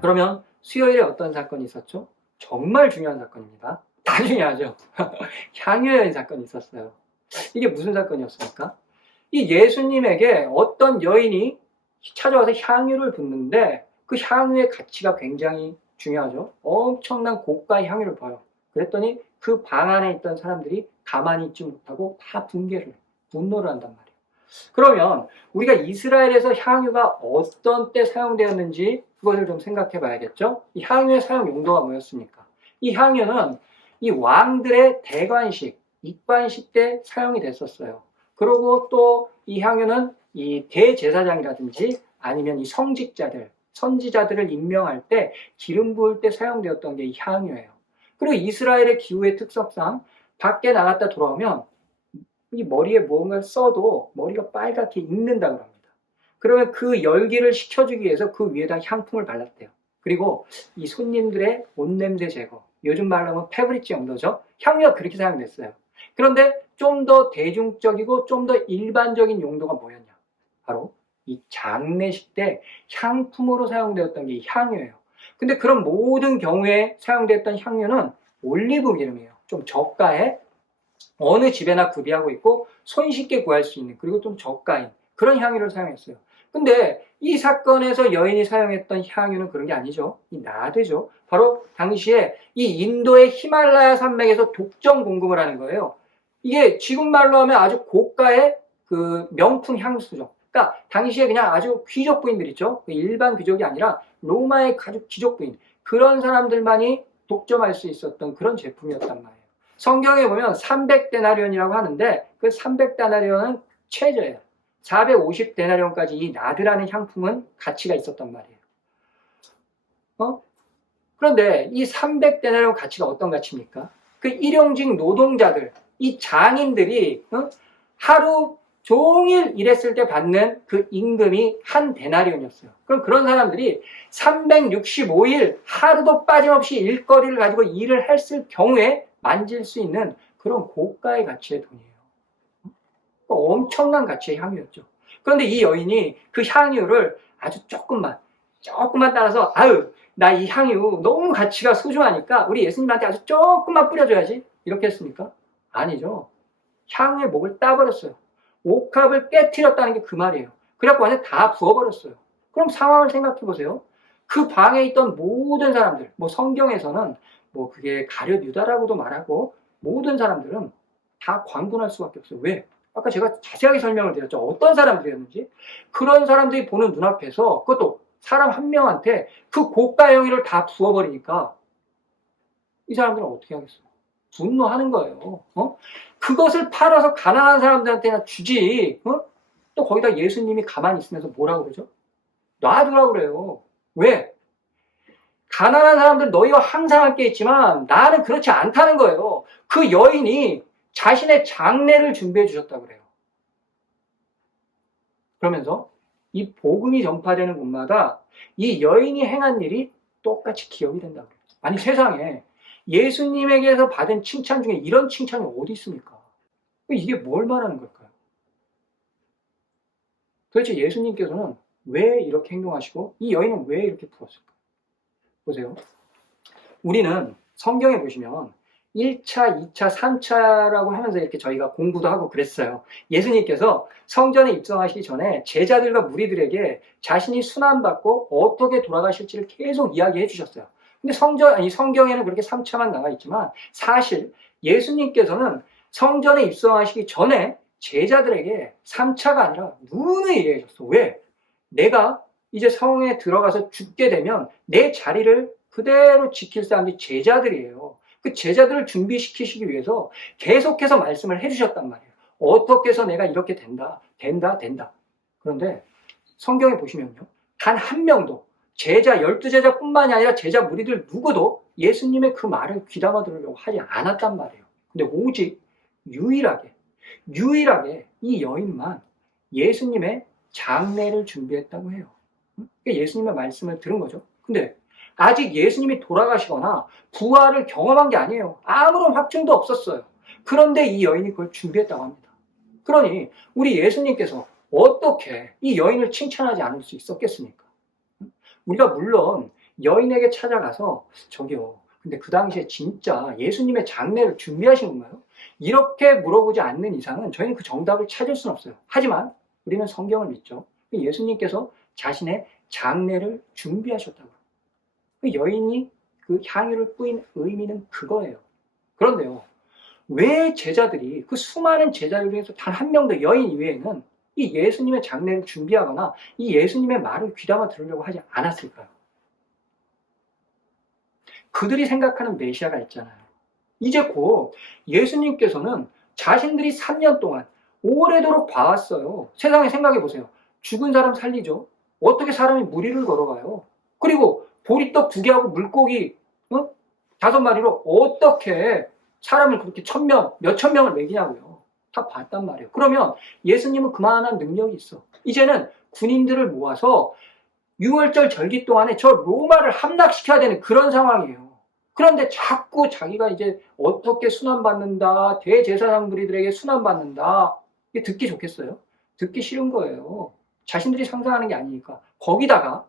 그러면 수요일에 어떤 사건이 있었죠? 정말 중요한 사건입니다. 다 중요하죠. 향유 여인 사건이 있었어요. 이게 무슨 사건이었습니까? 이 예수님에게 어떤 여인이 찾아와서 향유를 붓는데 그 향유의 가치가 굉장히 중요하죠. 엄청난 고가의 향유를 부어요. 그랬더니 그 방 안에 있던 사람들이 가만히 있지 못하고 다 분노를 한단 말이에요. 그러면 우리가 이스라엘에서 향유가 어떤 때 사용되었는지 그것을 좀 생각해 봐야겠죠. 이 향유의 사용 용도가 뭐였습니까? 이 향유는 이 왕들의 대관식, 입관식 때 사용이 됐었어요. 그리고 또 이 향유는 이 대제사장이라든지 아니면 이 성직자들, 선지자들을 임명할 때 기름 부을 때 사용되었던 게 이 향유예요. 그리고 이스라엘의 기후의 특성상 밖에 나갔다 돌아오면 이 머리에 무언가를 써도 머리가 빨갛게 익는다고 합니다. 그러면 그 열기를 식혀주기 위해서 그 위에다 향품을 발랐대요. 그리고 이 손님들의 옷냄새 제거, 요즘 말로 하면 페브리즈 정도죠. 향유가 그렇게 사용됐어요. 그런데 좀 더 대중적이고 좀 더 일반적인 용도가 뭐였냐? 바로 이 장례식 때 향품으로 사용되었던 게 향유예요. 근데 그런 모든 경우에 사용됐던 향유는 올리브 기름이에요. 좀 저가에 어느 집에나 구비하고 있고 손쉽게 구할 수 있는, 그리고 좀 저가인 그런 향유를 사용했어요. 근데 이 사건에서 여인이 사용했던 향유는 그런 게 아니죠. 이 나드죠. 바로 당시에 이 인도의 히말라야 산맥에서 독점 공급을 하는 거예요. 이게 지금 말로 하면 아주 고가의 그 명품 향수죠. 그러니까 당시에 그냥 아주 귀족 부인들 있죠. 일반 귀족이 아니라 로마의 가죽 귀족 부인, 그런 사람들만이 독점할 수 있었던 그런 제품이었단 말이에요. 성경에 보면 300데나리온이라고 하는데 그 300데나리온은 최저예요. 450데나리온까지 이 나드라는 향품은 가치가 있었단 말이에요. 그런데 이 300데나리온 가치가 어떤 가치입니까? 그 일용직 노동자들, 이 장인들이 하루 종일 일했을 때 받는 그 임금이 한 데나리온이었어요. 그럼 그런 사람들이 365일 하루도 빠짐없이 일거리를 가지고 일을 했을 경우에 만질 수 있는 그런 고가의 가치의 돈이에요. 엄청난 가치의 향유였죠. 그런데 이 여인이 그 향유를 아주 조금만 따라서, 아유, 나 이 향유 너무 가치가 소중하니까 우리 예수님한테 아주 조금만 뿌려줘야지, 이렇게 했습니까? 아니죠. 향유의 목을 따버렸어요. 옥합을 깨트렸다는 게 그 말이에요. 그래갖고 완전 다 부어버렸어요. 그럼 상황을 생각해 보세요. 그 방에 있던 모든 사람들, 뭐 성경에서는 뭐 그게 가룟 유다라고도 말하고, 모든 사람들은 다 광분할 수밖에 없어요. 왜? 아까 제가 자세하게 설명을 드렸죠. 어떤 사람들이었는지. 그런 사람들이 보는 눈앞에서, 그것도 사람 한 명한테 그 고가 영예를 다 부어버리니까 이 사람들은 어떻게 하겠어요? 분노하는 거예요. 그것을 팔아서 가난한 사람들한테나 주지. 또 거기다 예수님이 가만히 있으면서 뭐라고 그러죠? 놔두라고 그래요. 왜? 가난한 사람들 너희와 항상 함께 있지만 나는 그렇지 않다는 거예요. 그 여인이 자신의 장례를 준비해 주셨다고 그래요. 그러면서 이 복음이 전파되는 곳마다 이 여인이 행한 일이 똑같이 기억이 된다고 그래요. 아니, 세상에 예수님에게서 받은 칭찬 중에 이런 칭찬이 어디 있습니까? 이게 뭘 말하는 걸까요? 도대체 예수님께서는 왜 이렇게 행동하시고 이 여인은 왜 이렇게 부었을까요? 보세요. 우리는 성경에 보시면 1차, 2차, 3차라고 하면서 이렇게 저희가 공부도 하고 그랬어요. 예수님께서 성전에 입성하시기 전에 제자들과 무리들에게 자신이 순환받고 어떻게 돌아가실지를 계속 이야기해 주셨어요. 근데 성경에는 그렇게 3차만 나와 있지만 사실 예수님께서는 성전에 입성하시기 전에 제자들에게 3차가 아니라 누누이 얘기해 줬어. 왜? 내가 이제 성에 들어가서 죽게 되면 내 자리를 그대로 지킬 사람들이 제자들이에요. 그 제자들을 준비시키시기 위해서 계속해서 말씀을 해주셨단 말이에요. 어떻게 해서 내가 이렇게 된다. 그런데 성경에 보시면요, 단 한 명도 제자, 12제자뿐만이 아니라 제자 무리들 누구도 예수님의 그 말을 귀담아 들으려고 하지 않았단 말이에요. 근데 오직 유일하게 이 여인만 예수님의 장례를 준비했다고 해요. 그러니까 예수님의 말씀을 들은 거죠. 근데 아직 예수님이 돌아가시거나 부활을 경험한 게 아니에요. 아무런 확증도 없었어요. 그런데 이 여인이 그걸 준비했다고 합니다. 그러니 우리 예수님께서 어떻게 이 여인을 칭찬하지 않을 수 있었겠습니까? 우리가 물론 여인에게 찾아가서 저기요, 근데 그 당시에 진짜 예수님의 장례를 준비하신 건가요? 이렇게 물어보지 않는 이상은 저희는 그 정답을 찾을 수는 없어요. 하지만 우리는 성경을 믿죠. 예수님께서 자신의 장례를 준비하셨다고. 그 여인이 그 향유를 뿌린 의미는 그거예요. 그런데요, 왜 제자들이, 그 수많은 제자들 중에서 단 한 명도 여인 이외에는 이 예수님의 장례를 준비하거나 이 예수님의 말을 귀담아 들으려고 하지 않았을까요? 그들이 생각하는 메시아가 있잖아요. 이제 곧 예수님께서는 자신들이 3년 동안 오래도록 봐왔어요. 세상에 생각해 보세요. 죽은 사람 살리죠. 어떻게 사람이 무리를 걸어가요? 그리고 보리떡 2개하고 물고기 5마리로 어떻게 사람을 그렇게 1000명, 몇천 명을 먹이냐고요. 다 봤단 말이에요. 그러면 예수님은 그만한 능력이 있어. 이제는 군인들을 모아서 6월절 절기 동안에 저 로마를 함락시켜야 되는 그런 상황이에요. 그런데 자꾸 자기가 이제 어떻게 순환받는다, 대제사장들에게 순환받는다, 이게 듣기 좋겠어요? 듣기 싫은 거예요. 자신들이 상상하는 게 아니니까. 거기다가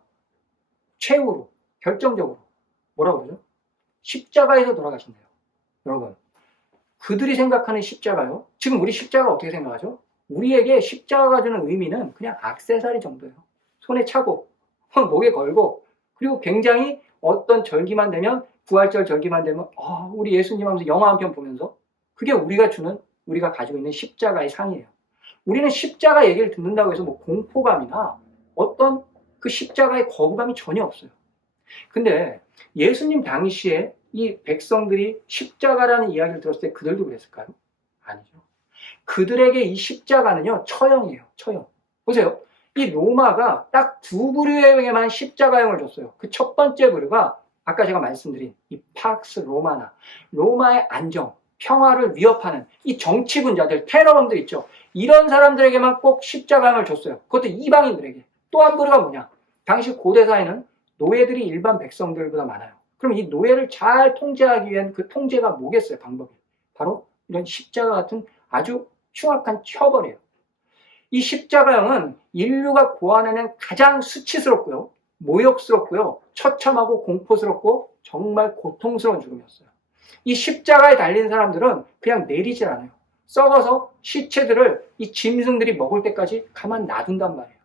최후로, 결정적으로 뭐라고 그러죠? 십자가에서 돌아가신대요. 여러분, 그들이 생각하는 십자가요? 지금 우리 십자가 어떻게 생각하죠? 우리에게 십자가가 주는 의미는 그냥 액세서리 정도예요. 손에 차고 목에 걸고, 그리고 굉장히 어떤 절기만 되면, 부활절 절기만 되면 우리 예수님 하면서 영화 한 편 보면서, 그게 우리가 가지고 있는 십자가의 상이에요. 우리는 십자가 얘기를 듣는다고 해서 뭐 공포감이나 어떤 그 십자가의 거부감이 전혀 없어요. 근데 예수님 당시에 이 백성들이 십자가라는 이야기를 들었을 때 그들도 그랬을까요? 아니죠. 그들에게 이 십자가는요, 처형이에요. 처형. 보세요. 이 로마가 딱 2부류에게만 십자가형을 줬어요. 그 첫 번째 부류가 아까 제가 말씀드린 이 팍스 로마나, 로마의 안정, 평화를 위협하는 이 정치군자들, 테러범들 있죠. 이런 사람들에게만 꼭 십자가형을 줬어요. 그것도 이방인들에게. 또 한 부류가 뭐냐? 당시 고대 사회는 노예들이 일반 백성들보다 많아요. 그럼 이 노예를 잘 통제하기 위한 그 통제가 뭐겠어요? 방법이. 바로 이런 십자가 같은 아주 흉악한 처벌이에요. 이 십자가형은 인류가 고안해낸 가장 수치스럽고요, 모욕스럽고요, 처참하고 공포스럽고 정말 고통스러운 죽음이었어요. 이 십자가에 달린 사람들은 그냥 내리질 않아요. 썩어서 시체들을 이 짐승들이 먹을 때까지 가만 놔둔단 말이에요.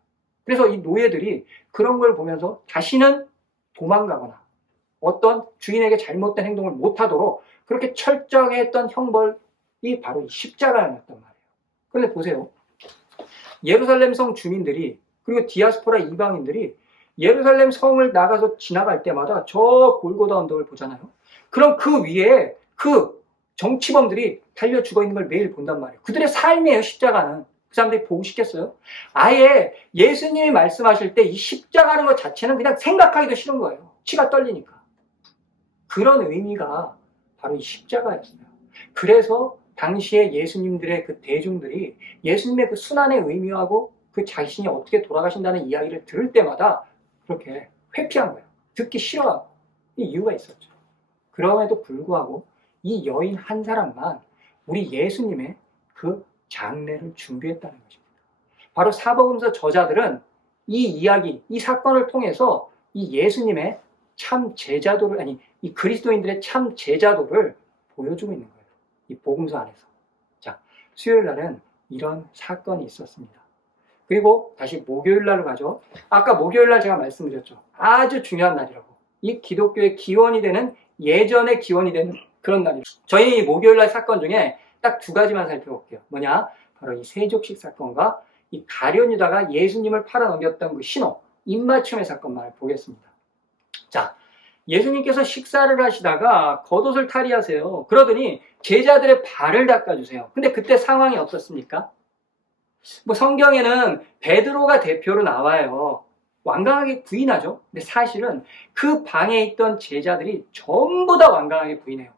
그래서 이 노예들이 그런 걸 보면서 다시는 도망가거나 어떤 주인에게 잘못된 행동을 못하도록 그렇게 철저하게 했던 형벌이 바로 이 십자가였단 말이에요. 그런데 보세요. 예루살렘 성 주민들이, 그리고 디아스포라 이방인들이 예루살렘 성을 나가서 지나갈 때마다 저 골고다 언덕을 보잖아요. 그럼 그 위에 그 정치범들이 달려 죽어 있는 걸 매일 본단 말이에요. 그들의 삶이에요, 십자가는. 그 사람들이 보고 싶겠어요? 아예 예수님이 말씀하실 때 이 십자가는 것 자체는 그냥 생각하기도 싫은 거예요. 치가 떨리니까. 그런 의미가 바로 이 십자가였어요. 그래서 당시에 예수님들의 그 대중들이 예수님의 그 순환의 의미하고 그 자신이 어떻게 돌아가신다는 이야기를 들을 때마다 그렇게 회피한 거예요. 듣기 싫어하고. 이 이유가 있었죠. 그럼에도 불구하고 이 여인 한 사람만 우리 예수님의 그 장례를 준비했다는 것입니다. 바로 사복음서 저자들은 이 이야기, 이 사건을 통해서 이 예수님의 참 제자도를, 아니, 이 그리스도인들의 참 제자도를 보여주고 있는 거예요. 이 복음서 안에서. 자, 수요일 날은 이런 사건이 있었습니다. 그리고 다시 목요일 날로 가죠. 아까 목요일 날 제가 말씀드렸죠. 아주 중요한 날이라고. 이 기독교의 기원이 되는, 예전의 기원이 되는 그런 날이에요. 저희 목요일 날 사건 중에 딱 2가지만 살펴볼게요. 뭐냐? 바로 이 세족식 사건과 이 가룟 유다가 예수님을 팔아넘겼던 그 신호, 입맞춤의 사건만 보겠습니다. 자, 예수님께서 식사를 하시다가 겉옷을 탈의하세요. 그러더니 제자들의 발을 닦아주세요. 근데 그때 상황이 어떻습니까? 뭐 성경에는 베드로가 대표로 나와요. 완강하게 부인하죠. 근데 사실은 그 방에 있던 제자들이 전부 다 완강하게 부인해요.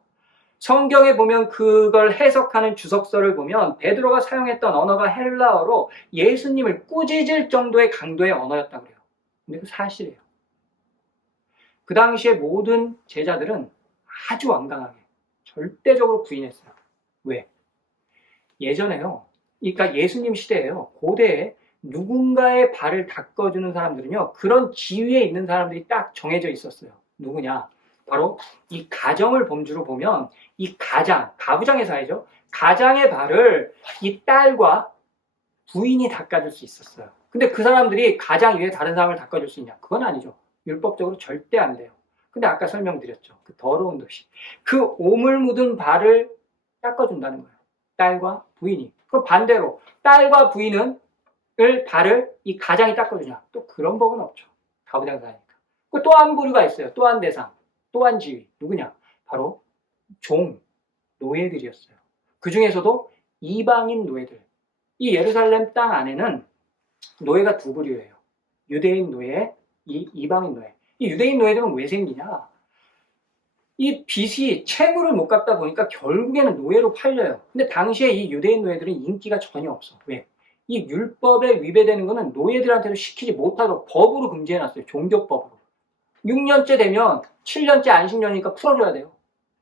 성경에 보면 그걸 해석하는 주석서를 보면 베드로가 사용했던 언어가 헬라어로 예수님을 꾸짖을 정도의 강도의 언어였다고 그래요. 근데 그 사실이에요. 그 당시에 모든 제자들은 아주 완강하게 절대적으로 부인했어요. 왜? 예전에요. 그러니까 예수님 시대에요. 고대에 누군가의 발을 닦아주는 사람들은요, 그런 지위에 있는 사람들이 딱 정해져 있었어요. 누구냐? 바로 이 가정을 범주로 보면 이 가부장의 사회죠. 가장의 발을 이 딸과 부인이 닦아줄 수 있었어요. 근데 그 사람들이 가장 위에 다른 사람을 닦아줄 수 있냐? 그건 아니죠. 율법적으로 절대 안 돼요. 근데 아까 설명드렸죠. 그 더러운 도시. 그 오물 묻은 발을 닦아준다는 거예요. 딸과 부인이. 그럼 반대로 딸과 부인은 발을 이 가장이 닦아주냐? 또 그런 법은 없죠. 가부장 사회니까. 또 한 부류가 있어요. 또 한 대상, 또 한 지위. 누구냐? 바로 노예들이었어요. 그 중에서도 이방인 노예들. 이 예루살렘 땅 안에는 노예가 두 부류예요. 유대인 노예, 이방인 노예. 이 유대인 노예들은 왜 생기냐? 이 빚이 채무를 못 갚다 보니까 결국에는 노예로 팔려요. 근데 당시에 이 유대인 노예들은 인기가 전혀 없어. 왜? 이 율법에 위배되는 거는 노예들한테도 시키지 못하도록 법으로 금지해놨어요. 종교법으로. 6년째 되면 7년째 안식년이니까 풀어줘야 돼요.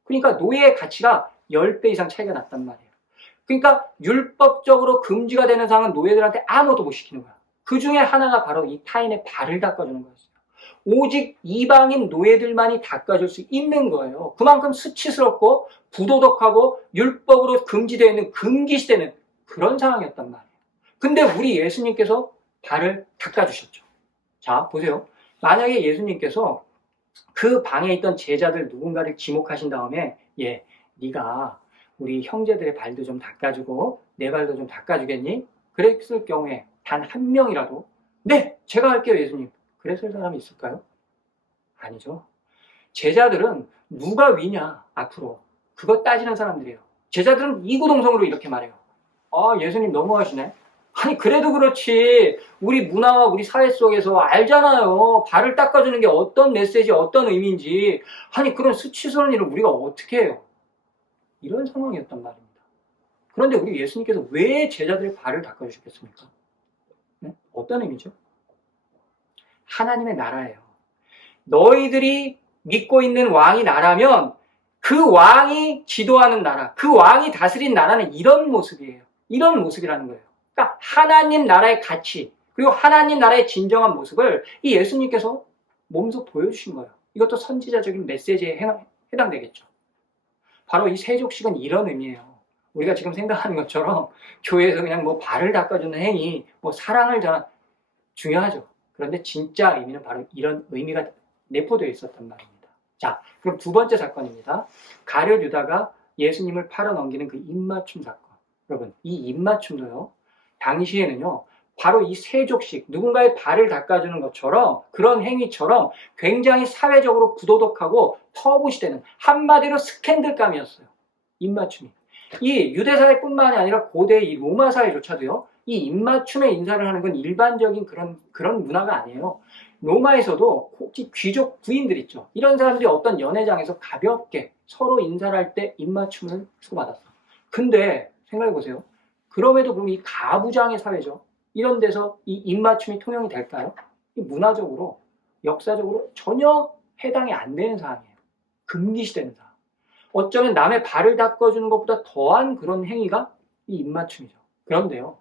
그러니까 노예의 가치가 10배 이상 차이가 났단 말이에요. 그러니까 율법적으로 금지가 되는 상은 노예들한테 아무것도 못 시키는 거야. 그 중에 하나가 바로 이 타인의 발을 닦아주는 거였어요. 오직 이방인 노예들만이 닦아줄 수 있는 거예요. 그만큼 수치스럽고 부도덕하고 율법으로 금지되어 있는 금기시되는 그런 상황이었단 말이에요. 근데 우리 예수님께서 발을 닦아주셨죠. 자, 보세요. 만약에 예수님께서 그 방에 있던 제자들 누군가를 지목하신 다음에 네가 우리 형제들의 발도 좀 닦아주고 내 발도 좀 닦아주겠니? 그랬을 경우에 단 한 명이라도 네! 제가 할게요, 예수님. 그랬을 사람이 있을까요? 아니죠. 제자들은 누가 위냐 앞으로 그거 따지는 사람들이에요. 제자들은 이구동성으로 이렇게 말해요. 예수님 너무하시네. 아니 그래도 그렇지 우리 문화와 우리 사회 속에서 알잖아요. 발을 닦아주는 게 어떤 메시지 어떤 의미인지. 아니 그런 수치스러운 일을 우리가 어떻게 해요. 이런 상황이었단 말입니다. 그런데 우리 예수님께서 왜 제자들의 발을 닦아주셨겠습니까? 네? 어떤 의미죠? 하나님의 나라예요. 너희들이 믿고 있는 왕이 나라면 그 왕이 지도하는 나라, 그 왕이 다스린 나라는 이런 모습이에요. 이런 모습이라는 거예요. 그러니까 하나님 나라의 가치, 그리고 하나님 나라의 진정한 모습을 이 예수님께서 몸소 보여주신 거예요. 이것도 선지자적인 메시지에 해당되겠죠. 바로 이 세족식은 이런 의미예요. 우리가 지금 생각하는 것처럼 교회에서 그냥 뭐 발을 닦아주는 행위, 뭐 사랑을 전한 중요하죠. 그런데 진짜 의미는 바로 이런 의미가 내포되어 있었단 말입니다. 자, 그럼 두 번째 사건입니다. 가룟 유다가 예수님을 팔아넘기는 그 입맞춤 사건. 여러분, 이 입맞춤도요, 당시에는요, 바로 이 세족식, 누군가의 발을 닦아주는 것처럼, 그런 행위처럼 굉장히 사회적으로 부도덕하고 터부시되는, 한마디로 스캔들감이었어요. 입맞춤이. 이 유대사회뿐만이 아니라 고대 이 로마 사회조차도요, 이 입맞춤에 인사를 하는 건 일반적인 그런 문화가 아니에요. 로마에서도 혹시 귀족 부인들 있죠. 이런 사람들이 어떤 연회장에서 가볍게 서로 인사를 할 때 입맞춤을 주고받았어. 근데 생각해보세요. 그럼에도 그럼 이 가부장의 사회죠. 이런 데서 이 입맞춤이 통용이 될까요? 이 문화적으로, 역사적으로 전혀 해당이 안 되는 사항이에요. 금기시되는 사항. 어쩌면 남의 발을 닦아주는 것보다 더한 그런 행위가 이 입맞춤이죠. 그런데요,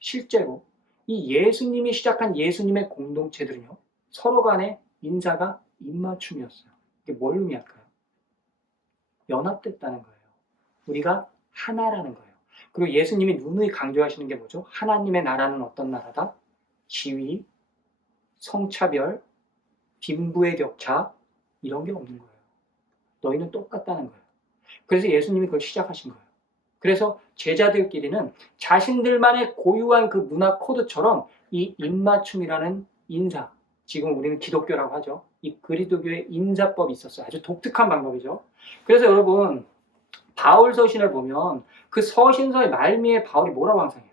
실제로 이 예수님이 시작한 예수님의 공동체들은요, 서로 간의 인사가 입맞춤이었어요. 이게 뭘 의미할까요? 연합됐다는 거예요. 우리가 하나라는 거예요. 그리고 예수님이 누누이 강조하시는 게 뭐죠? 하나님의 나라는 어떤 나라다? 지위, 성차별, 빈부의 격차 이런 게 없는 거예요. 너희는 똑같다는 거예요. 그래서 예수님이 그걸 시작하신 거예요. 그래서 제자들끼리는 자신들만의 고유한 그 문화 코드처럼 이 입맞춤이라는 인사, 지금 우리는 기독교라고 하죠. 이 그리스도교의 인사법이 있었어요. 아주 독특한 방법이죠. 그래서 여러분, 바울 서신을 보면 그 서신서의 말미에 바울이 뭐라고 항상 해요?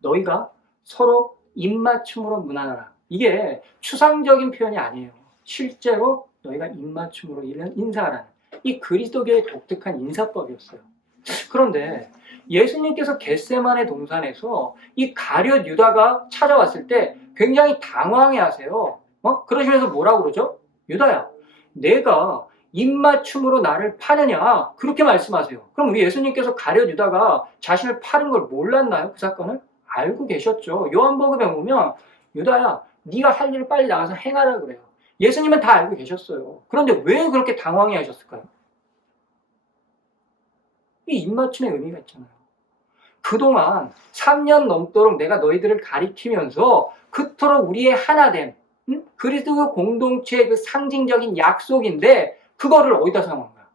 너희가 서로 입맞춤으로 문안하라. 이게 추상적인 표현이 아니에요. 실제로 너희가 입맞춤으로 인사하라는 이 그리스도교의 독특한 인사법이었어요. 그런데 예수님께서 겟세마네 동산에서 이 가룟 유다가 찾아왔을 때 굉장히 당황해하세요. 그러시면서 뭐라고 그러죠? 유다야, 내가 입맞춤으로 나를 파느냐? 그렇게 말씀하세요. 그럼 우리 예수님께서 가룟 유다가 자신을 파는 걸 몰랐나요? 그 사건을? 알고 계셨죠. 요한복음에 보면 유다야 네가 할 일을 빨리 나가서 행하라 그래요. 예수님은 다 알고 계셨어요. 그런데 왜 그렇게 당황해 하셨을까요? 이 입맞춤의 의미가 있잖아요. 그동안 3년 넘도록 내가 너희들을 가리키면서 그토록 우리의 하나됨, 그리스도 공동체의 그 상징적인 약속인데 그거를 어디다 사용한 거야?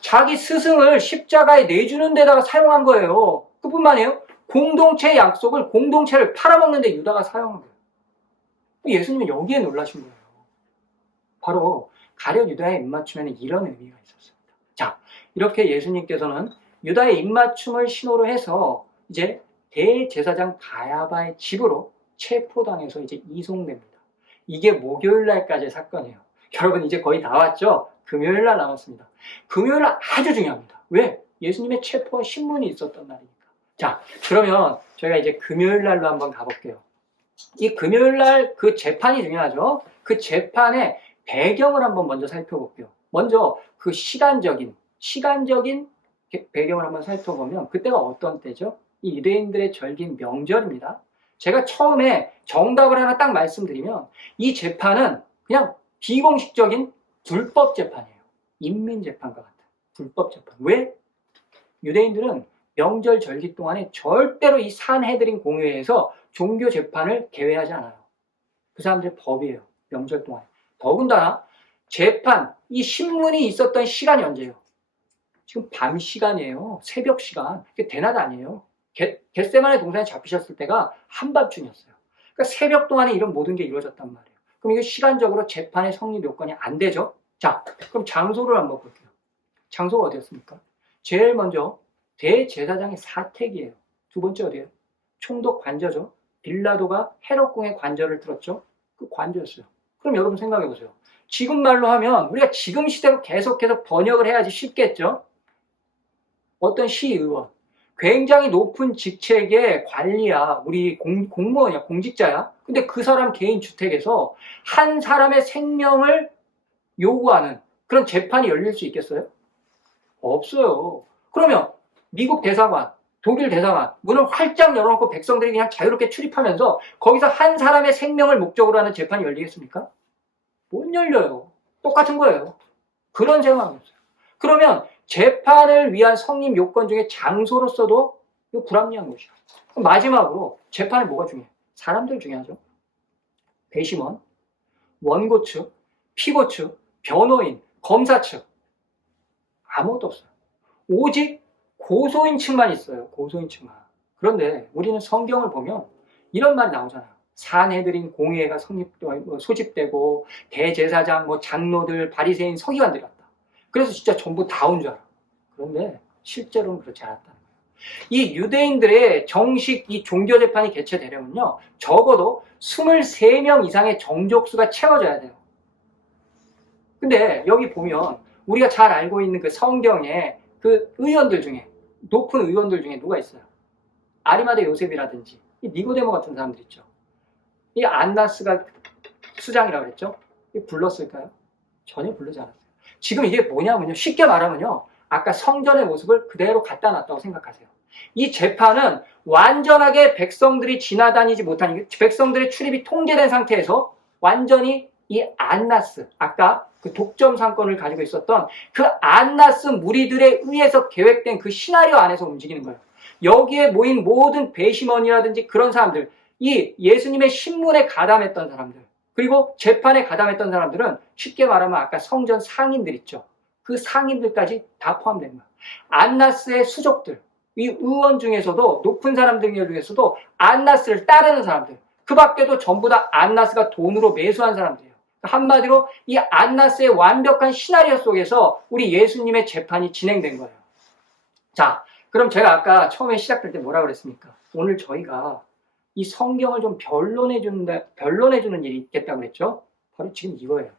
자기 스승을 십자가에 내주는 데다가 사용한 거예요. 그뿐만이에요. 공동체의 약속을, 공동체를 팔아먹는 데 유다가 사용한 거예요. 예수님은 여기에 놀라신 거예요. 바로 가룟 유다의 입맞춤에는 이런 의미가 있었습니다. 자, 이렇게 예수님께서는 유다의 입맞춤을 신호로 해서 이제 대제사장 가야바의 집으로 체포당해서 이제 이송됩니다. 이게 목요일 날까지의 사건이에요. 여러분 이제 거의 다 왔죠? 금요일 날 남았습니다. 금요일 날 아주 중요합니다. 왜? 예수님의 체포 신문이 있었던 날이니까. 자, 그러면 저희가 이제 금요일 날로 한번 가볼게요. 이 금요일 날 그 재판이 중요하죠? 그 재판의 배경을 한번 먼저 살펴볼게요. 먼저 그 시간적인 배경을 한번 살펴보면 그때가 어떤 때죠? 이 유대인들의 절기인 명절입니다. 제가 처음에 정답을 하나 딱 말씀드리면 이 재판은 그냥 비공식적인 불법 재판이에요. 인민재판과 같은 불법 재판. 왜? 유대인들은 명절 절기 동안에 절대로 이 산헤드린 공회에서 종교 재판을 개회하지 않아요. 그 사람들의 법이에요. 명절 동안에. 더군다나 재판, 이 신문이 있었던 시간이 언제예요? 지금 밤 시간이에요. 새벽 시간. 그게 대낮 아니에요. 겟세마네 동산에 잡히셨을 때가 한밤중이었어요. 그러니까 새벽 동안에 이런 모든 게 이루어졌단 말이에요. 그럼 이게 시간적으로 재판의 성립 요건이 안 되죠? 자, 그럼 장소를 한번 볼게요. 장소가 어디였습니까? 제일 먼저 대제사장의 사택이에요. 두 번째 어디예요? 총독 관저죠. 빌라도가 헤롯궁의 관저를 들었죠. 그 관저였어요. 그럼 여러분 생각해 보세요. 지금 말로 하면 우리가 지금 시대로 계속해서 번역을 해야지 쉽겠죠. 어떤 시의원, 굉장히 높은 직책의 관리야, 우리 공무원이야, 공직자야. 근데 그 사람 개인 주택에서 한 사람의 생명을 요구하는 그런 재판이 열릴 수 있겠어요? 없어요. 그러면 미국 대사관, 독일 대사관 문을 활짝 열어놓고 백성들이 그냥 자유롭게 출입하면서 거기서 한 사람의 생명을 목적으로 하는 재판이 열리겠습니까? 못 열려요. 똑같은 거예요. 그런 상황이었어요. 그러면 재판을 위한 성립 요건 중에 장소로서도 이거 불합리한 것이죠. 마지막으로 재판에 뭐가 중요해요? 사람들 중요하죠. 배심원, 원고 측, 피고 측, 변호인, 검사 측 아무것도 없어요. 오직 고소인 측만 있어요. 고소인 측만. 그런데 우리는 성경을 보면 이런 말이 나오잖아요. 산헤드린 공회가 소집되고 대제사장, 장로들, 바리새인, 서기관들이 왔다. 그래서 진짜 전부 다 온 줄 알아. 그런데 실제로는 그렇지 않았다는 거예요. 이 유대인들의 정식 이 종교 재판이 개최되려면요, 적어도 23명 이상의 정족수가 채워져야 돼요. 근데 여기 보면 우리가 잘 알고 있는 그 성경에 그 의원들 중에, 높은 의원들 중에 누가 있어요? 아리마대 요셉이라든지 이 니고데모 같은 사람들 있죠. 이 안나스가 수장이라고 그랬죠? 불렀을까요? 전혀 부르지 않았어요. 지금 이게 뭐냐면요, 쉽게 말하면요, 아까 성전의 모습을 그대로 갖다 놨다고 생각하세요. 이 재판은 완전하게 백성들이 지나다니지 못한, 백성들의 출입이 통제된 상태에서 완전히 이 안나스, 아까 그 독점 상권을 가지고 있었던 그 안나스 무리들에 의해서 계획된 그 시나리오 안에서 움직이는 거예요. 여기에 모인 모든 배심원이라든지 그런 사람들, 이 예수님의 신문에 가담했던 사람들, 그리고 재판에 가담했던 사람들은 쉽게 말하면 아까 성전 상인들 있죠. 그 상인들까지 다 포함된 거예요. 안나스의 수족들, 이 의원 중에서도, 높은 사람들 중에서도 안나스를 따르는 사람들, 그 밖에도 전부 다 안나스가 돈으로 매수한 사람들이에요. 한마디로 이 안나스의 완벽한 시나리오 속에서 우리 예수님의 재판이 진행된 거예요. 자, 그럼 제가 아까 처음에 시작할 때 뭐라고 그랬습니까? 오늘 저희가 이 성경을 좀 변론해주는 일이 있겠다고 그랬죠? 바로 지금 이거예요.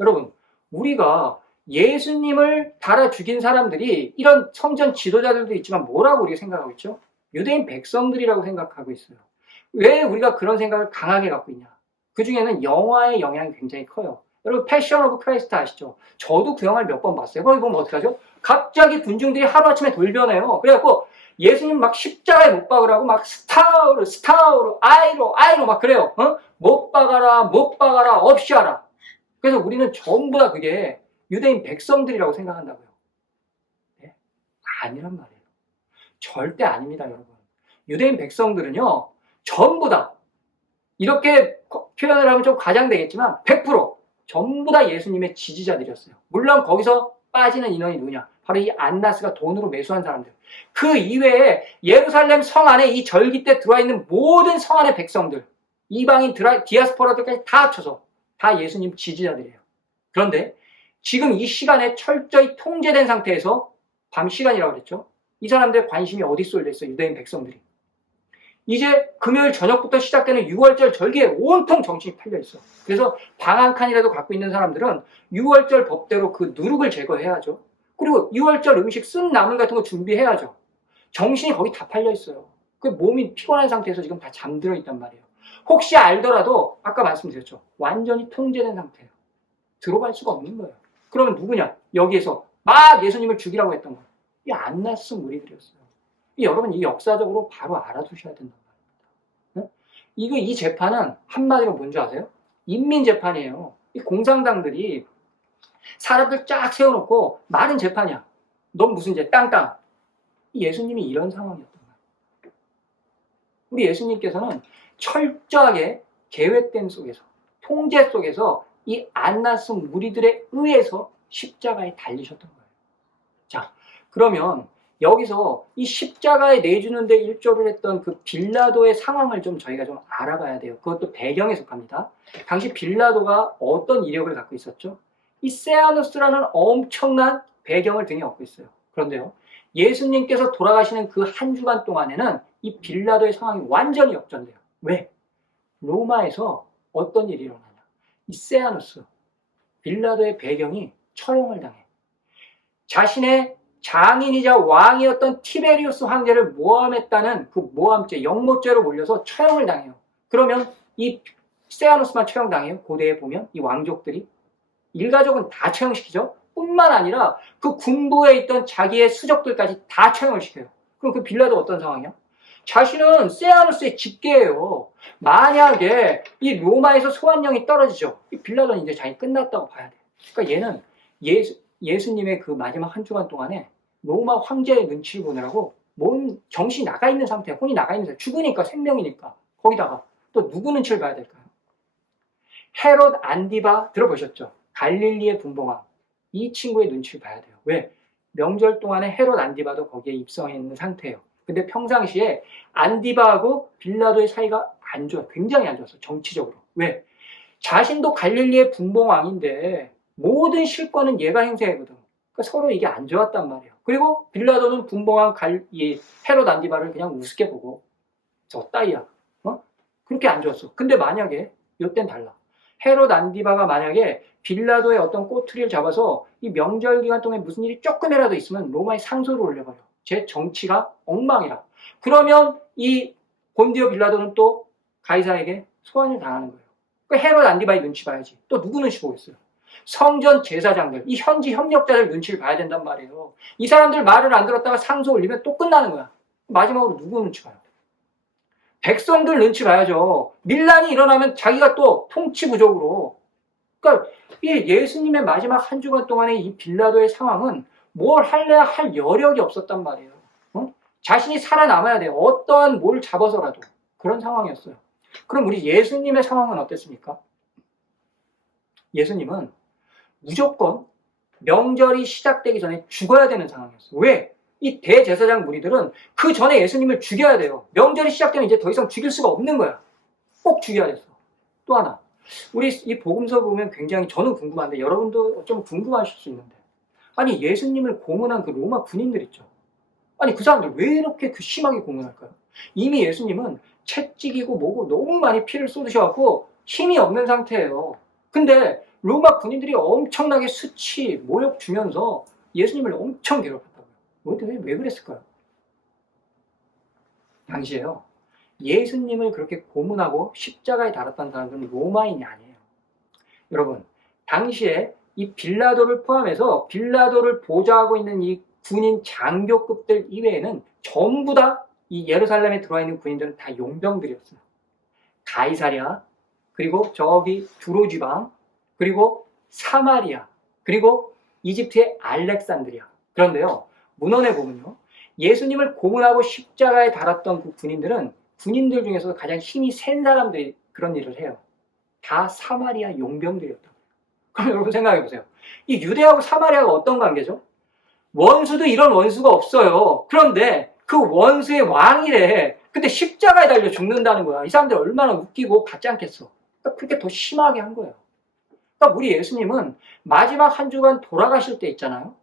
여러분, 우리가 예수님을 달아 죽인 사람들이 이런 성전 지도자들도 있지만 뭐라고 우리가 생각하고 있죠? 유대인 백성들이라고 생각하고 있어요. 왜 우리가 그런 생각을 강하게 갖고 있냐? 그 중에는 영화의 영향이 굉장히 커요. 여러분, 패션 오브 크라이스트 아시죠? 저도 그 영화를 몇 번 봤어요. 거기 보면 어떡하죠? 갑자기 군중들이 하루아침에 돌변해요. 그래갖고 예수님 막 십자가에 못 박으라고 막 스타우로, 아이로 막 그래요. 못 박아라, 없이 하라. 그래서 우리는 전부 다 그게 유대인 백성들이라고 생각한다고요. 네? 아니란 말이에요. 절대 아닙니다, 여러분. 유대인 백성들은요, 전부 다, 이렇게 표현을 하면 좀 과장되겠지만, 100% 전부 다 예수님의 지지자들이었어요. 물론 거기서 빠지는 인원이 누구냐? 바로 이 안나스가 돈으로 매수한 사람들. 그 이외에 예루살렘 성 안에 이 절기 때 들어와 있는 모든 성 안의 백성들, 이방인 디아스포라들까지 다 합쳐서 다 예수님 지지자들이에요. 그런데 지금 이 시간에 철저히 통제된 상태에서 밤 시간이라고 그랬죠. 이 사람들의 관심이 어디 쏠려 있어요? 유대인 백성들이. 이제 금요일 저녁부터 시작되는 6월절 절기에 온통 정신이 팔려 있어. 그래서 방 한 칸이라도 갖고 있는 사람들은 6월절 법대로 그 누룩을 제거해야죠. 그리고 6월절 음식 쓴 나물 같은 거 준비해야죠. 정신이 거기 다 팔려 있어요. 그 몸이 피곤한 상태에서 지금 다 잠들어 있단 말이에요. 혹시 알더라도 아까 말씀드렸죠. 완전히 통제된 상태예요. 들어갈 수가 없는 거예요. 그러면 누구냐? 여기에서 막 예수님을 죽이라고 했던 거예요. 이 안나스 무리들이었어요. 여러분 이 역사적으로 바로 알아두셔야 된단 말입니다. 이 재판은 한마디로 뭔지 아세요? 인민재판이에요. 이 공산당들이 사람들 쫙 세워놓고 많은 재판이야. 넌 무슨 죄? 땅땅. 예수님이 이런 상황이었단 말이에요. 우리 예수님께서는 철저하게 계획된 속에서, 통제 속에서 이 안나스 무리들에 의해서 십자가에 달리셨던 거예요. 자, 그러면 여기서 이 십자가에 내주는 데 일조를 했던 그 빌라도의 상황을 좀 저희가 좀 알아봐야 돼요. 그것도 배경에 속합니다. 당시 빌라도가 어떤 이력을 갖고 있었죠? 이 세아누스라는 엄청난 배경을 등에 업고 있어요. 그런데요, 예수님께서 돌아가시는 그 한 주간 동안에는 이 빌라도의 상황이 완전히 역전돼요. 왜? 로마에서 어떤 일이 일어나냐? 이 세아누스, 빌라도의 배경이 처형을 당해. 자신의 장인이자 왕이었던 티베리우스 황제를 모함했다는 그 모함죄, 영모죄로 몰려서 처형을 당해요. 그러면 이 세아누스만 처형당해요. 고대에 보면 이 왕족들이. 일가족은 다 처형시키죠. 뿐만 아니라 그 군부에 있던 자기의 수족들까지 다 처형을 시켜요. 그럼 그 빌라도 어떤 상황이야? 자신은 세아누스의 직계예요. 만약에 이 로마에서 소환령이 떨어지죠. 이 빌라도는 이제 자기 끝났다고 봐야 돼. 그러니까 얘는 예수님의 그 마지막 한 주간 동안에 로마 황제의 눈치를 보느라고 몸 정신이 나가 있는 상태, 혼이 나가 있는 상태, 죽으니까 생명이니까. 거기다가 또 누구 눈치를 봐야 될까요? 헤롯 안디바 들어보셨죠? 갈릴리의 분봉왕. 이 친구의 눈치를 봐야 돼요. 왜? 명절 동안에 헤롯 안디바도 거기에 입성해 있는 상태예요. 근데 평상시에 안디바하고 빌라도의 사이가 안 좋아요. 굉장히 안 좋았어. 정치적으로. 왜? 자신도 갈릴리의 분봉왕인데 모든 실권은 얘가 행사하거든. 그러니까 서로 이게 안 좋았단 말이에요. 그리고 빌라도는 분봉왕 헤롯 안디바를 그냥 우습게 보고 저 따위야. 그렇게 안 좋았어. 근데 만약에 이땐 달라. 헤롯 안디바가 만약에 빌라도의 어떤 꼬투리를 잡아서 이 명절 기간 동안에 무슨 일이 조금이라도 있으면 로마의 상소를 올려버려. 제 정치가 엉망이라. 그러면 이 본디오 빌라도는 또 가이사에게 소환을 당하는 거예요. 그러니까 헤롯 안디바의 눈치 봐야지. 또 누구 눈치 보겠어요? 성전 제사장들, 이 현지 협력자들 눈치를 봐야 된단 말이에요. 이 사람들 말을 안 들었다가 상소 올리면 또 끝나는 거야. 마지막으로 누구 눈치 봐요? 백성들 눈치 봐야죠. 밀란이 일어나면 자기가 또 통치 부족으로. 그러니까 이 예수님의 마지막 한 주간 동안의 이 빌라도의 상황은 뭘 할래야 할 여력이 없었단 말이에요. 자신이 살아남아야 돼요. 어떠한 뭘 잡아서라도. 그런 상황이었어요. 그럼 우리 예수님의 상황은 어땠습니까? 예수님은 무조건 명절이 시작되기 전에 죽어야 되는 상황이었어요. 왜? 이 대제사장 무리들은 그 전에 예수님을 죽여야 돼요. 명절이 시작되면 이제 더 이상 죽일 수가 없는 거야. 꼭 죽여야 됐어. 또 하나. 우리 이 복음서 보면 굉장히 저는 궁금한데 여러분도 좀 궁금하실 수 있는데. 아니 예수님을 고문한 그 로마 군인들 있죠. 아니 그 사람들 왜 이렇게 심하게 고문할까요? 이미 예수님은 채찍이고 뭐고 너무 많이 피를 쏟으셔갖고 힘이 없는 상태예요. 근데 로마 군인들이 엄청나게 수치, 모욕 주면서 예수님을 엄청 괴롭혔다고요. 왜 그랬을까요? 당시에요. 예수님을 그렇게 고문하고 십자가에 달았던 사람들은 로마인이 아니에요. 여러분, 당시에 이 빌라도를 포함해서 빌라도를 보좌하고 있는 이 군인 장교급들 이외에는 전부 다 이 예루살렘에 들어와 있는 군인들은 다 용병들이었어요. 가이사랴, 그리고 저기 두로 지방, 그리고 사마리아, 그리고 이집트의 알렉산드리아. 그런데요, 문헌에 보면요, 예수님을 고문하고 십자가에 달았던 그 군인들은 군인들 중에서 가장 힘이 센 사람들이 그런 일을 해요. 다 사마리아 용병들이었다. 그럼 여러분 생각해 보세요. 이 유대하고 사마리아가 어떤 관계죠? 원수도 이런 원수가 없어요. 그런데 그 원수의 왕이래. 근데 십자가에 달려 죽는다는 거야. 이 사람들 얼마나 웃기고 같지 않겠어. 그러니까 그렇게 더 심하게 한 거예요. 그러니까 우리 예수님은 마지막 한 주간 돌아가실 때 있잖아요.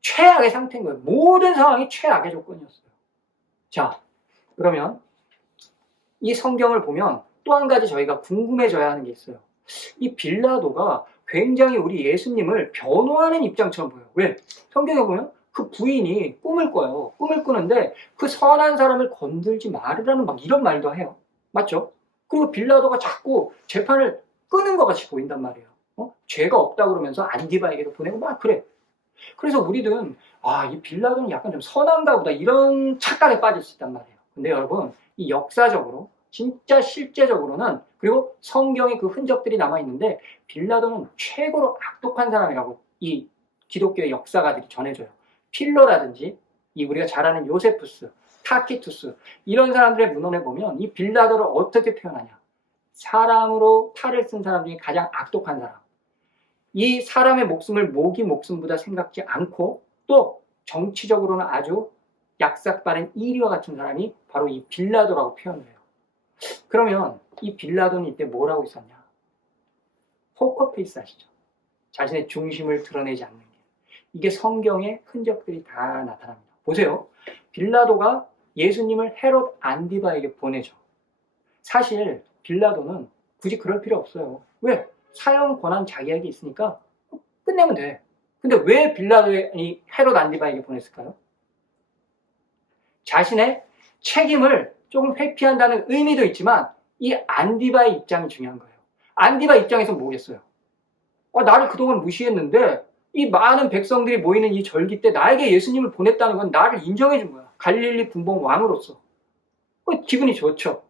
최악의 상태인 거예요. 모든 상황이 최악의 조건이었어요. 자, 그러면 이 성경을 보면 또 한 가지 저희가 궁금해져야 하는 게 있어요. 이 빌라도가 굉장히 우리 예수님을 변호하는 입장처럼 보여요. 왜? 성경에 보면 그 부인이 꿈을 꿔요. 꿈을 꾸는데 그 선한 사람을 건들지 말으라는 막 이런 말도 해요. 맞죠? 그리고 빌라도가 자꾸 재판을 끄는 것 같이 보인단 말이에요. 죄가 없다 그러면서 안디바에게도 보내고 막 그래. 그래서 우리들은 이 빌라도는 약간 좀 선한가 보다 이런 착각에 빠질 수 있단 말이에요. 근데 여러분, 이 역사적으로 진짜 실제적으로는, 그리고 성경에 그 흔적들이 남아있는데 빌라도는 최고로 악독한 사람이라고 이 기독교의 역사가들이 전해줘요. 필로라든지 이 우리가 잘 아는 요세푸스, 타키투스 이런 사람들의 문헌에 보면 이 빌라도를 어떻게 표현하냐. 사람으로 탈을 쓴 사람 중에 가장 악독한 사람. 이 사람의 목숨을 모기 목숨보다 생각지 않고 또 정치적으로는 아주 약삭빠른 이리와 같은 사람이 바로 이 빌라도라고 표현을 해요. 그러면 이 빌라도는 이때 뭘 하고 있었냐? 포커페이스 하시죠. 자신의 중심을 드러내지 않는 게. 이게 성경의 흔적들이 다 나타납니다. 보세요. 빌라도가 예수님을 헤롯 안디바에게 보내죠. 사실 빌라도는 굳이 그럴 필요 없어요. 왜? 사형 권한 자기에게 있으니까 끝내면 돼. 근데 왜 빌라도의 헤롯 안디바에게 보냈을까요? 자신의 책임을 조금 회피한다는 의미도 있지만 이 안디바의 입장이 중요한 거예요. 안디바 입장에서 뭐겠어요? 나를 그동안 무시했는데 이 많은 백성들이 모이는 이 절기 때 나에게 예수님을 보냈다는 건 나를 인정해 준 거야. 갈릴리 분봉 왕으로서. 기분이 좋죠.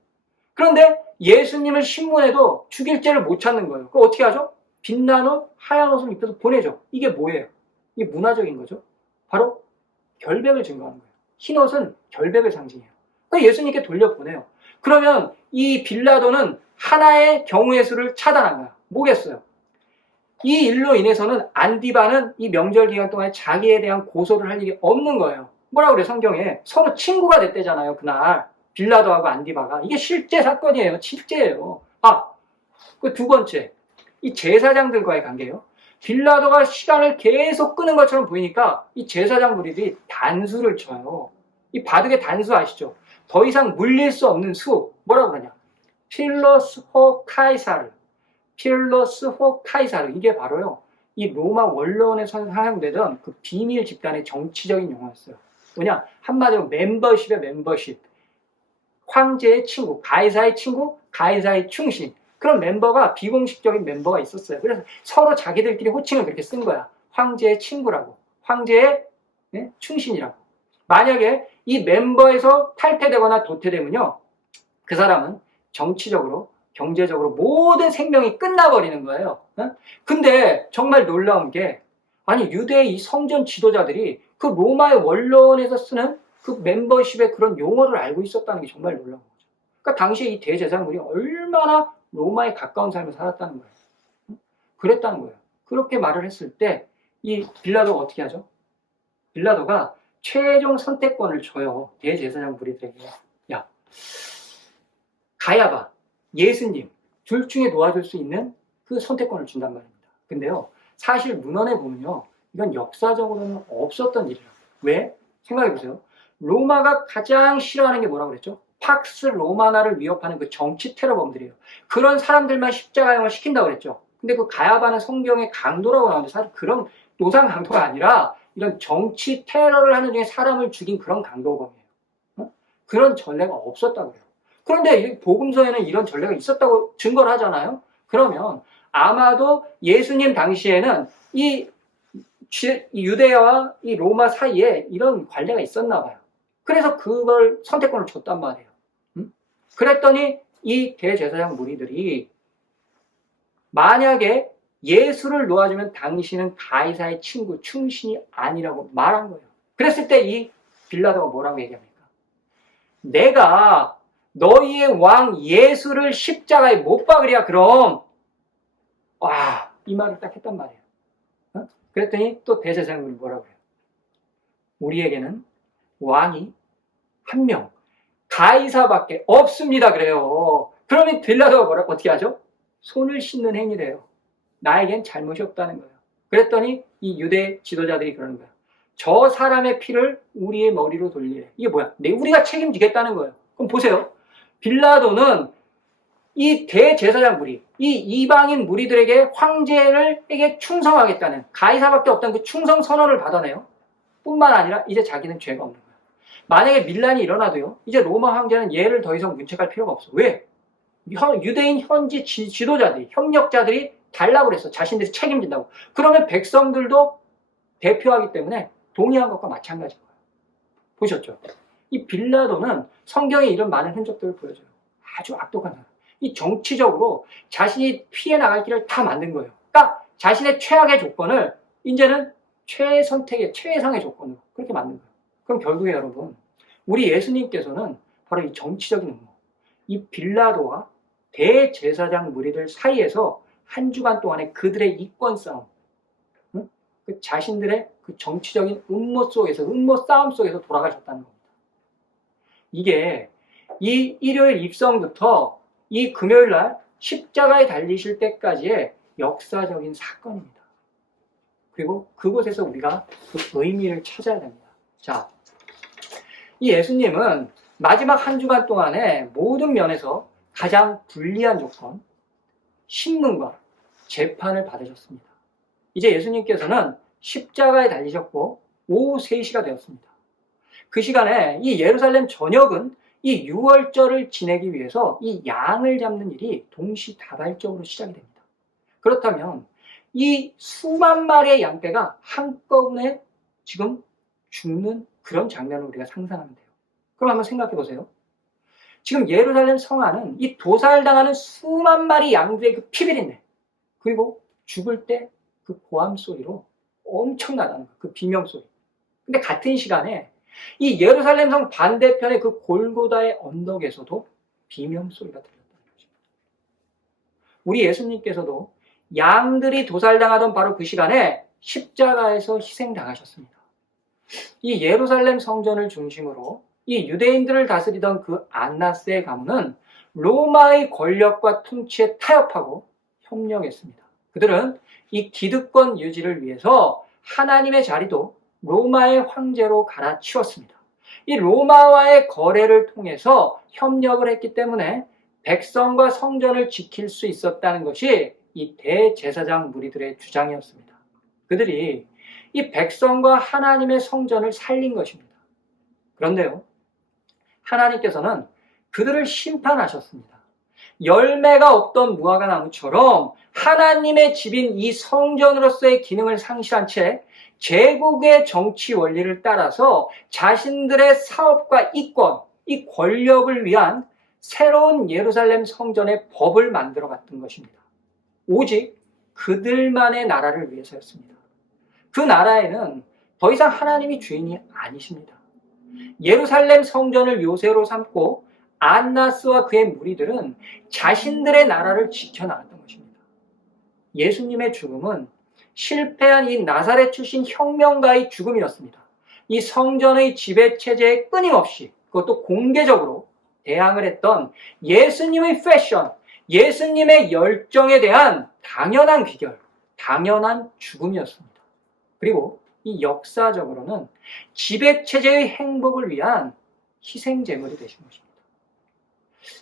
그런데 예수님을 신문해도 죽일 죄를 못 찾는 거예요. 그럼 어떻게 하죠? 빛난 옷, 하얀 옷을 입혀서 보내죠. 이게 뭐예요? 이게 문화적인 거죠. 바로 결백을 증거하는 거예요. 흰 옷은 결백을 상징해요. 그러니까 예수님께 돌려보내요. 그러면 이 빌라도는 하나의 경우의 수를 차단한 거야. 뭐겠어요? 이 일로 인해서는 안디바는 이 명절 기간 동안에 자기에 대한 고소를 할 일이 없는 거예요. 뭐라고 그래 성경에? 서로 친구가 됐대잖아요. 그날 빌라도하고 안디바가. 이게 실제 사건이에요. 실제예요. 그 두 번째, 이 제사장들과의 관계예요. 빌라도가 시간을 계속 끄는 것처럼 보이니까 이 제사장 무리들이 단수를 쳐요. 이 바둑의 단수 아시죠? 더 이상 물릴 수 없는 수. 뭐라고 그러냐? 필로스 호 카이사르. 필로스 호 카이사르. 이게 바로요, 이 로마 원로원에서 사용되던 그 비밀 집단의 정치적인 용어였어요. 뭐냐? 한마디로 멤버십의 멤버십. 황제의 친구, 가이사의 친구, 가이사의 충신. 그런 멤버가, 비공식적인 멤버가 있었어요. 그래서 서로 자기들끼리 호칭을 그렇게 쓴 거야. 황제의 친구라고, 황제의 충신이라고. 만약에 이 멤버에서 탈퇴되거나 도태되면요, 그 사람은 정치적으로, 경제적으로 모든 생명이 끝나버리는 거예요. 근데 정말 놀라운 게, 유대의 이 성전 지도자들이 그 로마의 원로원에서 쓰는 그 멤버십의 그런 용어를 알고 있었다는 게 정말 놀라운 거죠. 그러니까 당시에 이 대제사장들이 얼마나 로마에 가까운 삶을 살았다는 거예요. 그랬다는 거예요. 그렇게 말을 했을 때 이 빌라도가 어떻게 하죠? 빌라도가 최종 선택권을 줘요. 대제사장 무리들에게. 야, 가야바, 예수님 둘 중에 도와줄 수 있는 그 선택권을 준단 말입니다. 근데요, 사실 문헌에 보면요, 이건 역사적으로는 없었던 일이라고. 왜? 생각해보세요. 로마가 가장 싫어하는 게 뭐라고 그랬죠? 팍스 로마나를 위협하는 그 정치 테러범들이에요. 그런 사람들만 십자가형을 시킨다고 그랬죠. 근데 그 가야바는 성경의 강도라고 나오는데 사실 그런 노상 강도가 아니라 이런 정치 테러를 하는 중에 사람을 죽인 그런 강도범이에요. 그런 전례가 없었다고 해요. 그런데 복음서에는 이런 전례가 있었다고 증거를 하잖아요. 그러면 아마도 예수님 당시에는 이 유대와 이 로마 사이에 이런 관례가 있었나 봐요. 그래서 그걸 선택권을 줬단 말이에요. 그랬더니 이 대제사장 무리들이 만약에 예수를 놓아주면 당신은 가이사의 친구, 충신이 아니라고 말한 거예요. 그랬을 때 이 빌라도가 뭐라고 얘기합니까? 내가 너희의 왕 예수를 십자가에 못 박으랴 그럼 이 말을 딱 했단 말이에요. 그랬더니 또 대제사장들이 뭐라고 해요? 우리에게는 왕이 한 명, 가이사밖에 없습니다 그래요. 그러면 빌라도가 어떻게 하죠? 손을 씻는 행위래요. 나에겐 잘못이 없다는 거예요. 그랬더니 이 유대 지도자들이 그러는 거예요. 저 사람의 피를 우리의 머리로 돌리래. 이게 뭐야? 우리가 책임지겠다는 거예요. 그럼 보세요. 빌라도는 이 대제사장 무리, 이 이방인 무리들에게 황제에게 충성하겠다는 가이사밖에 없다는 그 충성 선언을 받아내요. 뿐만 아니라 이제 자기는 죄가 없는 거예요. 만약에 밀란이 일어나도요. 이제 로마 황제는 얘를 더 이상 문책할 필요가 없어. 왜? 유대인 현지 지도자들이, 협력자들이 달라고 그랬어. 자신들이 책임진다고. 그러면 백성들도 대표하기 때문에 동의한 것과 마찬가지인 거예요. 보셨죠? 이 빌라도는 성경에 이런 많은 흔적들을 보여줘요. 아주 악독한 사람. 이 정치적으로 자신이 피해 나갈 길을 다 만든 거예요. 그러니까 자신의 최악의 조건을 이제는 최선택의 최상의 조건으로 그렇게 만든 거예요. 그럼 결국에 여러분, 우리 예수님께서는 바로 이 정치적인 음모, 이 빌라도와 대제사장 무리들 사이에서 한 주간 동안의 그들의 이권 싸움, 그 자신들의 그 정치적인 음모 싸움 속에서 돌아가셨다는 겁니다. 이게 이 일요일 입성부터 이 금요일 날 십자가에 달리실 때까지의 역사적인 사건입니다. 그리고 그곳에서 우리가 그 의미를 찾아야 됩니다. 자, 이 예수님은 마지막 한 주간 동안에 모든 면에서 가장 불리한 조건, 신문과 재판을 받으셨습니다. 이제 예수님께서는 십자가에 달리셨고 오후 3시가 되었습니다. 그 시간에 이 예루살렘 전역은 이 유월절을 지내기 위해서 이 양을 잡는 일이 동시다발적으로 시작이 됩니다. 그렇다면 이 수만 마리의 양떼가 한꺼번에 지금 죽는 그런 장면을 우리가 상상하면 돼요. 그럼 한번 생각해 보세요. 지금 예루살렘 성 안은 이 도살당하는 수만 마리 양들의 그 피비린내, 그리고 죽을 때 그 고함 소리로 엄청나다는 거예요. 그 비명 소리. 근데 같은 시간에 이 예루살렘 성 반대편의 그 골고다의 언덕에서도 비명 소리가 들렸다는 거죠. 우리 예수님께서도 양들이 도살당하던 바로 그 시간에 십자가에서 희생당하셨습니다. 이 예루살렘 성전을 중심으로 이 유대인들을 다스리던 그 안나스의 가문은 로마의 권력과 통치에 타협하고 협력했습니다. 그들은 이 기득권 유지를 위해서 하나님의 자리도 로마의 황제로 갈아치웠습니다. 이 로마와의 거래를 통해서 협력을 했기 때문에 백성과 성전을 지킬 수 있었다는 것이 이 대제사장 무리들의 주장이었습니다. 그들이 이 백성과 하나님의 성전을 살린 것입니다. 그런데요, 하나님께서는 그들을 심판하셨습니다. 열매가 없던 무화과 나무처럼 하나님의 집인 이 성전으로서의 기능을 상실한 채 제국의 정치 원리를 따라서 자신들의 사업과 이권, 이 권력을 위한 새로운 예루살렘 성전의 법을 만들어 갔던 것입니다. 오직 그들만의 나라를 위해서였습니다. 그 나라에는 더 이상 하나님이 주인이 아니십니다. 예루살렘 성전을 요새로 삼고 안나스와 그의 무리들은 자신들의 나라를 지켜나갔던 것입니다. 예수님의 죽음은 실패한 이 나사렛 출신 혁명가의 죽음이었습니다. 이 성전의 지배체제에 끊임없이, 그것도 공개적으로 대항을 했던 예수님의 패션, 예수님의 열정에 대한 당연한 귀결, 당연한 죽음이었습니다. 그리고 이 역사적으로는 지배체제의 행복을 위한 희생제물이 되신 것입니다.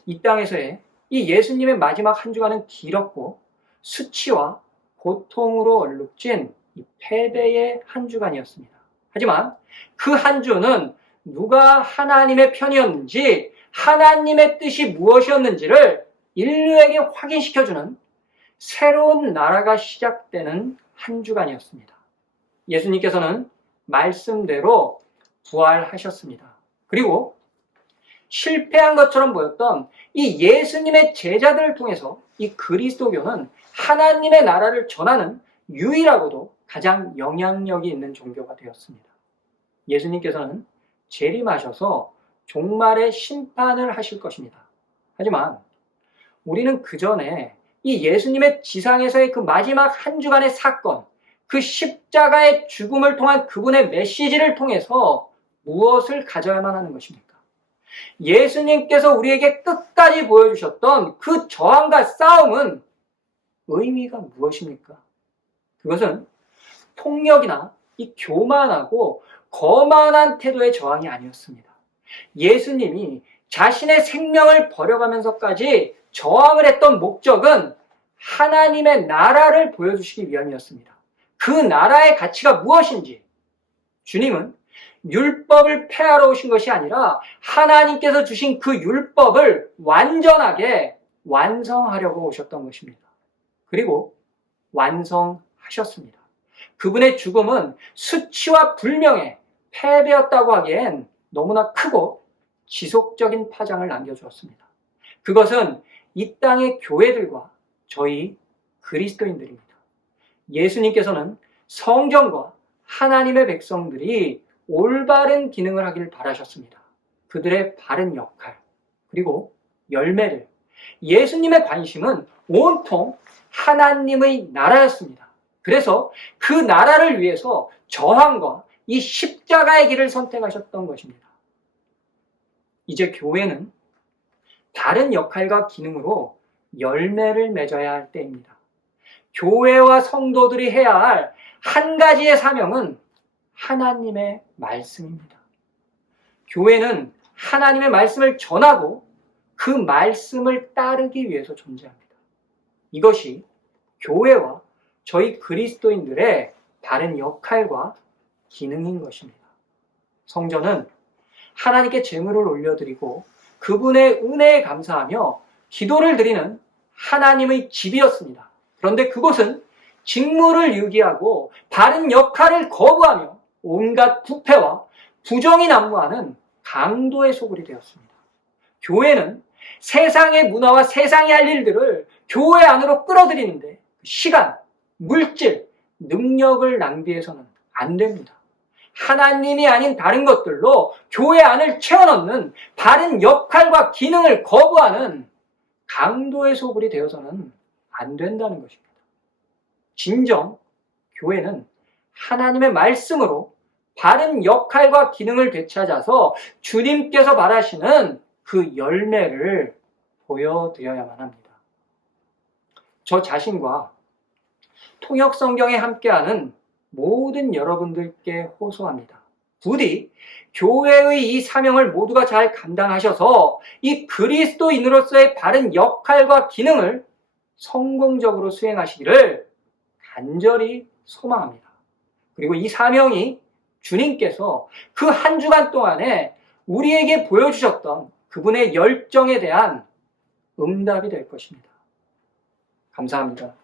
이 땅에서의 이 예수님의 마지막 한 주간은 길었고 수치와 고통으로 얼룩진 이 패배의 한 주간이었습니다. 하지만 그 한 주는 누가 하나님의 편이었는지, 하나님의 뜻이 무엇이었는지를 인류에게 확인시켜주는 새로운 나라가 시작되는 한 주간이었습니다. 예수님께서는 말씀대로 부활하셨습니다. 그리고 실패한 것처럼 보였던 이 예수님의 제자들을 통해서 이 그리스도교는 하나님의 나라를 전하는 유일하고도 가장 영향력이 있는 종교가 되었습니다. 예수님께서는 재림하셔서 종말의 심판을 하실 것입니다. 하지만 우리는 그 전에 이 예수님의 지상에서의 그 마지막 한 주간의 사건, 그 십자가의 죽음을 통한 그분의 메시지를 통해서 무엇을 가져야만 하는 것입니까? 예수님께서 우리에게 끝까지 보여주셨던 그 저항과 싸움은 의미가 무엇입니까? 그것은 폭력이나 이 교만하고 거만한 태도의 저항이 아니었습니다. 예수님이 자신의 생명을 버려가면서까지 저항을 했던 목적은 하나님의 나라를 보여주시기 위함이었습니다. 그 나라의 가치가 무엇인지 주님은 율법을 폐하러 오신 것이 아니라 하나님께서 주신 그 율법을 완전하게 완성하려고 오셨던 것입니다. 그리고 완성하셨습니다. 그분의 죽음은 수치와 불명에 패배였다고 하기엔 너무나 크고 지속적인 파장을 남겨주었습니다. 그것은 이 땅의 교회들과 저희 그리스도인들입니다. 예수님께서는 성전과 하나님의 백성들이 올바른 기능을 하기를 바라셨습니다. 그들의 바른 역할, 그리고 열매를. 예수님의 관심은 온통 하나님의 나라였습니다. 그래서 그 나라를 위해서 저항과 이 십자가의 길을 선택하셨던 것입니다. 이제 교회는 다른 역할과 기능으로 열매를 맺어야 할 때입니다. 교회와 성도들이 해야 할 한 가지의 사명은 하나님의 말씀입니다. 교회는 하나님의 말씀을 전하고 그 말씀을 따르기 위해서 존재합니다. 이것이 교회와 저희 그리스도인들의 다른 역할과 기능인 것입니다. 성전은 하나님께 제물을 올려드리고 그분의 은혜에 감사하며 기도를 드리는 하나님의 집이었습니다. 그런데 그곳은 직무를 유기하고 다른 역할을 거부하며 온갖 부패와 부정이 난무하는 강도의 소굴이 되었습니다. 교회는 세상의 문화와 세상이 할 일들을 교회 안으로 끌어들이는데 시간, 물질, 능력을 낭비해서는 안 됩니다. 하나님이 아닌 다른 것들로 교회 안을 채워넣는 다른 역할과 기능을 거부하는 강도의 소굴이 되어서는 안 된다는 것입니다. 진정 교회는 하나님의 말씀으로 바른 역할과 기능을 되찾아서 주님께서 바라시는 그 열매를 보여드려야만 합니다. 저 자신과 통역성경에 함께하는 모든 여러분들께 호소합니다. 부디 교회의 이 사명을 모두가 잘 감당하셔서 이 그리스도인으로서의 바른 역할과 기능을 성공적으로 수행하시기를 간절히 소망합니다. 그리고 이 사명이 주님께서 그 한 주간 동안에 우리에게 보여주셨던 그분의 열정에 대한 응답이 될 것입니다. 감사합니다.